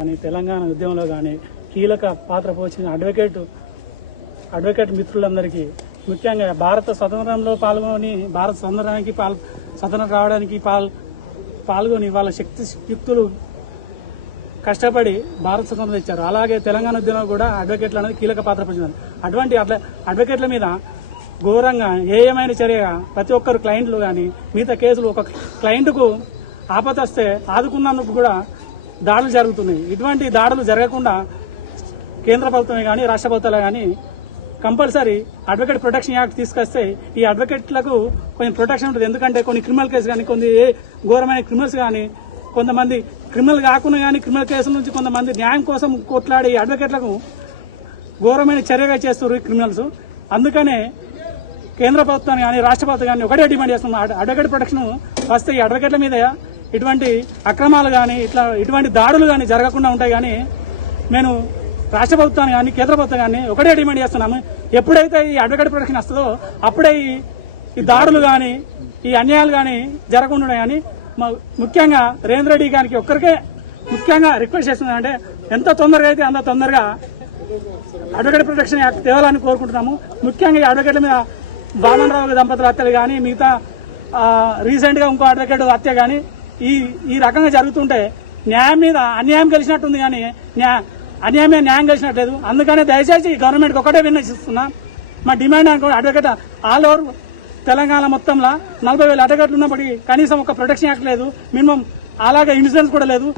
కానీ తెలంగాణ ఉద్యమంలో కానీ కీలక పాత్ర పోషించిన అడ్వకేట్ మిత్రులందరికీ, ముఖ్యంగా భారత స్వతంత్రంలో పాల్గొని భారత స్వతంత్రం రావడానికి పాల్గొని వాళ్ళ శక్తులు కష్టపడి భారత స్వతంత్రం ఇచ్చారు. అలాగే తెలంగాణ ఉద్యమంలో కూడా అడ్వకేట్లు అనేది కీలక పాత్ర పోషించారు. అటువంటి అడ్వకేట్ల మీద ఘోరంగా ఏమైన చర్యగా ప్రతి ఒక్కరు క్లయింట్లు కానీ మిగతా కేసులు ఒక క్లయింట్కు ఆపద వస్తే ఆదుకున్నందుకు కూడా దాడులు జరుగుతున్నాయి. ఇటువంటి దాడులు జరగకుండా కేంద్ర ప్రభుత్వమే కానీ రాష్ట్ర ప్రభుత్వాలే కానీ కంపల్సరీ అడ్వకేట్ ప్రొటెక్షన్ యాక్ట్ తీసుకొస్తే ఈ అడ్వకేట్లకు కొంచెం ప్రొటెక్షన్ ఉంటుంది. ఎందుకంటే కొన్ని క్రిమినల్ కేసు కానీ కొన్ని ఘోరమైన క్రిమినల్స్ కానీ కొంతమంది క్రిమినల్ కాకుండా కానీ క్రిమినల్ కేసుల నుంచి కొంతమంది న్యాయం కోసం కొట్లాడి అడ్వకేట్లకు ఘోరమైన చర్యగా చేస్తారు క్రిమినల్స్. అందుకనే కేంద్ర ప్రభుత్వాన్ని కానీ రాష్ట్ర ప్రభుత్వం కానీ ఒకటే డిమాండ్ చేస్తున్నాం, అడ్వకేట్ ప్రొటెక్షన్ వస్తే ఈ అడ్వకేట్ల మీద ఇటువంటి అక్రమాలు కానీ ఇటువంటి దాడులు కానీ జరగకుండా ఉంటాయి. కానీ నేను రాష్ట్ర ప్రభుత్వాన్ని కానీ కేంద్ర ప్రభుత్వం కానీ ఒకటే డిమాండ్ చేస్తున్నాము, ఎప్పుడైతే ఈ అడ్వకేట్ ప్రొటెక్షన్ వస్తుందో అప్పుడే ఈ దాడులు కానీ ఈ అన్యాయాలు కానీ జరగకుండా. కానీ ముఖ్యంగా రేవంత్ రెడ్డి గారికి ఒక్కరికే ముఖ్యంగా రిక్వెస్ట్ చేస్తున్నానంటే ఎంత తొందరగా అయితే అంత తొందరగా అడ్వకేట్ ప్రొటెక్షన్ యాక్ట్ తేవాలని కోరుకుంటున్నాము. ముఖ్యంగా ఈ అడ్వకేట్ల మీద వామనరావు దంపతుల హత్యలు కానీ మిగతా రీసెంట్ గా ఇంకో అడ్వకేట్ హత్య కానీ ఈ రకంగా జరుగుతుంటే న్యాయం మీద అన్యాయం గెలిచినట్టుంది కానీ అన్యాయమే న్యాయం గెలిచినట్లేదు. అందుకనే దయచేసి గవర్నమెంట్కి ఒకటే విన్నవిస్తున్నా, మా డిమాండ్ అనుకో అడ్వకేట్ ఆల్ ఓవర్ తెలంగాణ మొత్తంలో 40,000 అడ్వకేట్లు ఉన్నప్పటికీ కనీసం ఒక ప్రొటెక్షన్ యాక్ట్ లేదు, మినిమం అలాగే ఇన్సూరెన్స్ కూడా లేదు.